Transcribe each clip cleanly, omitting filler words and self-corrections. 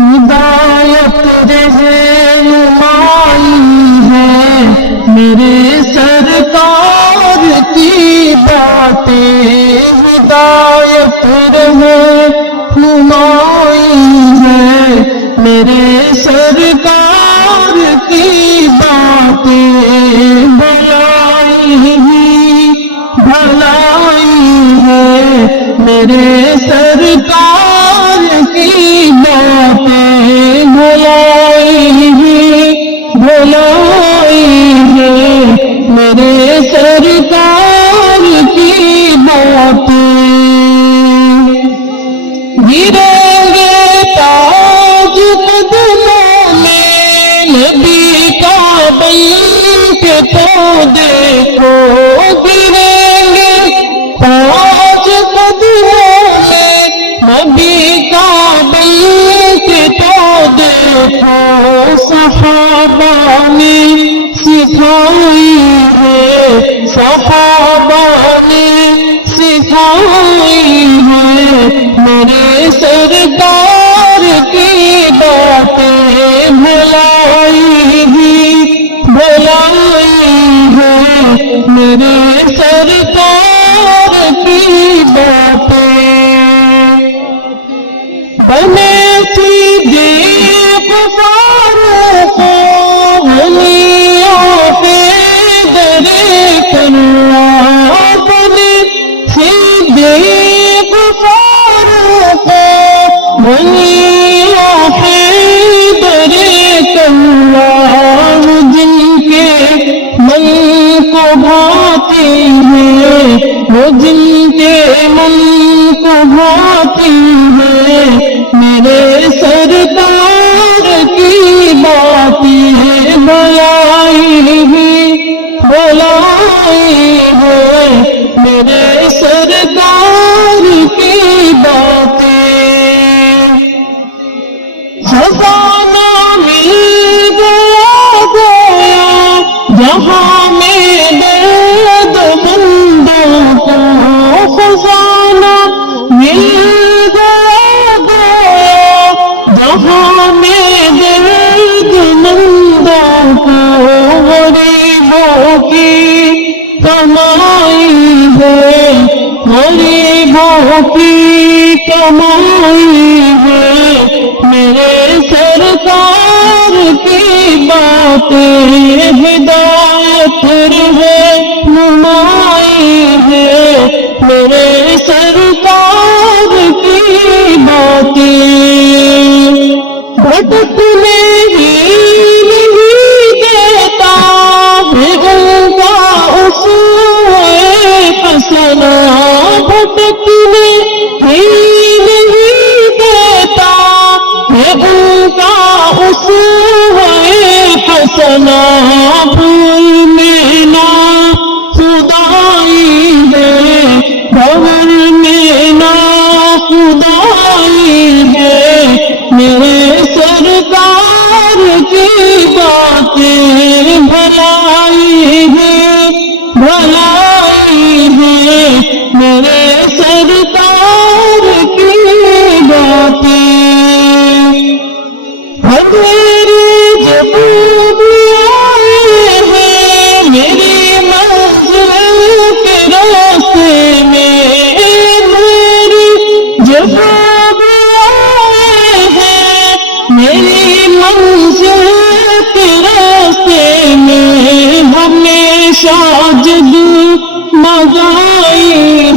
ہدایت رہنمائی ہے میرے سرکار کی باتیں، ہدایت رہنمائی ہے میرے سرکار کی باتیں، بھلائی ہے میرے سرکار کی باتیں، بھلائی ہے میرے سرکار کی باتیں، گریں گے تاج قدموں میں نبی کا بن کے تو دیکھو، گریں گے تاج قدموں میں نبی کا بن کے تو دیکھو، صحابہ نے سکھائی ہے، صحابہ نے سکھائی ہے میرے سرکار کی باتیں، بھلائی ہے میرے سرکار کی باتیں، بنے صدیق فاروق غنیوں کے درے کروا، بنے صدیق فاروق غنیوں کے درے کروا، جن کے من کو بھاتی ہے، وہ جن کے من کو بھاتی ہے میرے سرکار کی باتیں، بھلائی ہے میرے سرکار کی باتیں، خزانہ مل گیا گویا جہاں میں درد مندوں کو، خزانہ مل گیا گویا جہاں میں درد مندوں کو، غریبوں کی کمائی ہے، غریبوں کی کمائی ہے میرے سرکار کی باتیں، ہدایت رہنمائی ہے میرے سرکار کی باتیں، بھٹکنے ہی نہیں دیتا ہے ان کا اصول حسنہ، بھٹکنے ہی نہیں دیتا ہے ان کا اصول حسنہ، پھول میں نا خدائی ہے، بھور میں نا خدائی ہے میرے سرکار کی باتیں، بھلائی ہے میرے سرکار کی باتیں، میرے جب بھی آئے ہیں میری منزل کے راستے میں، میری جب بھی آئے ہیں میری منزل کے راستے میں، ہمیشہ جگمگائی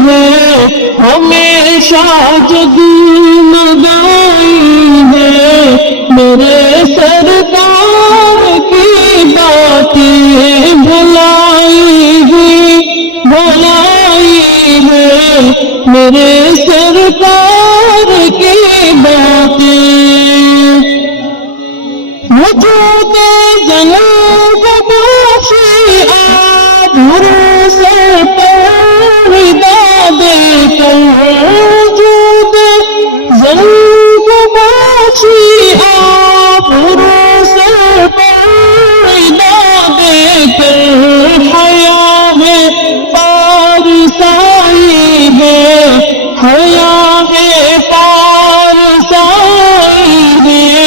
ہے، ہمیشہ جگمگائی ہے میرے سرکار کی باتیں، بھلائی ہے میرے سرکار کی باتیں، وجود زنگ بخشی آپ بھروسے پر داد کر، وجود زنگ بخشی آپ بھروسے پر داد کر، حیا ہے پارسائی ہے، حیا ہے پارسائی ہے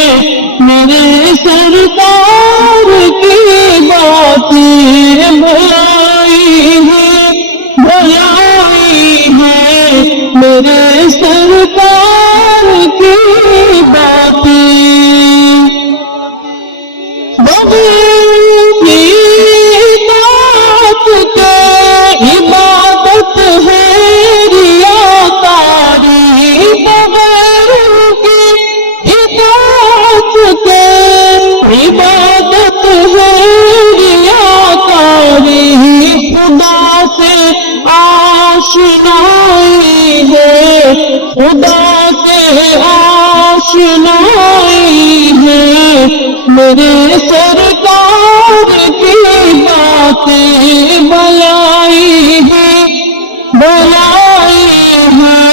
عبادت ہے ریاکاری، خدا سے آشنائی ہے، خدا سے آشنائی ہے، میرے سرکار کی باتیں بلائی ہے، بلائی ہے،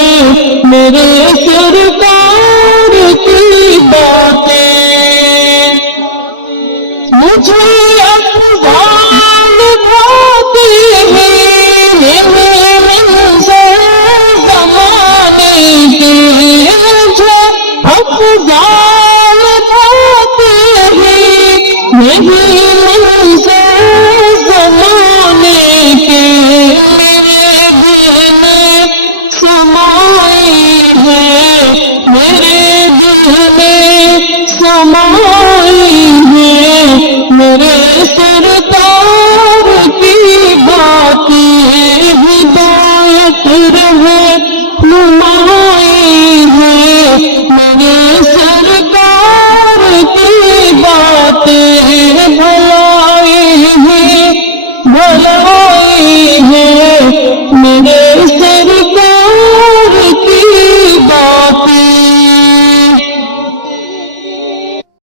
میرے سرکار کی باتیں مجھے افضال بھاتے ہیں، میرے منظر زمانے کے، مجھے افضال بھاتے ہیں، میرے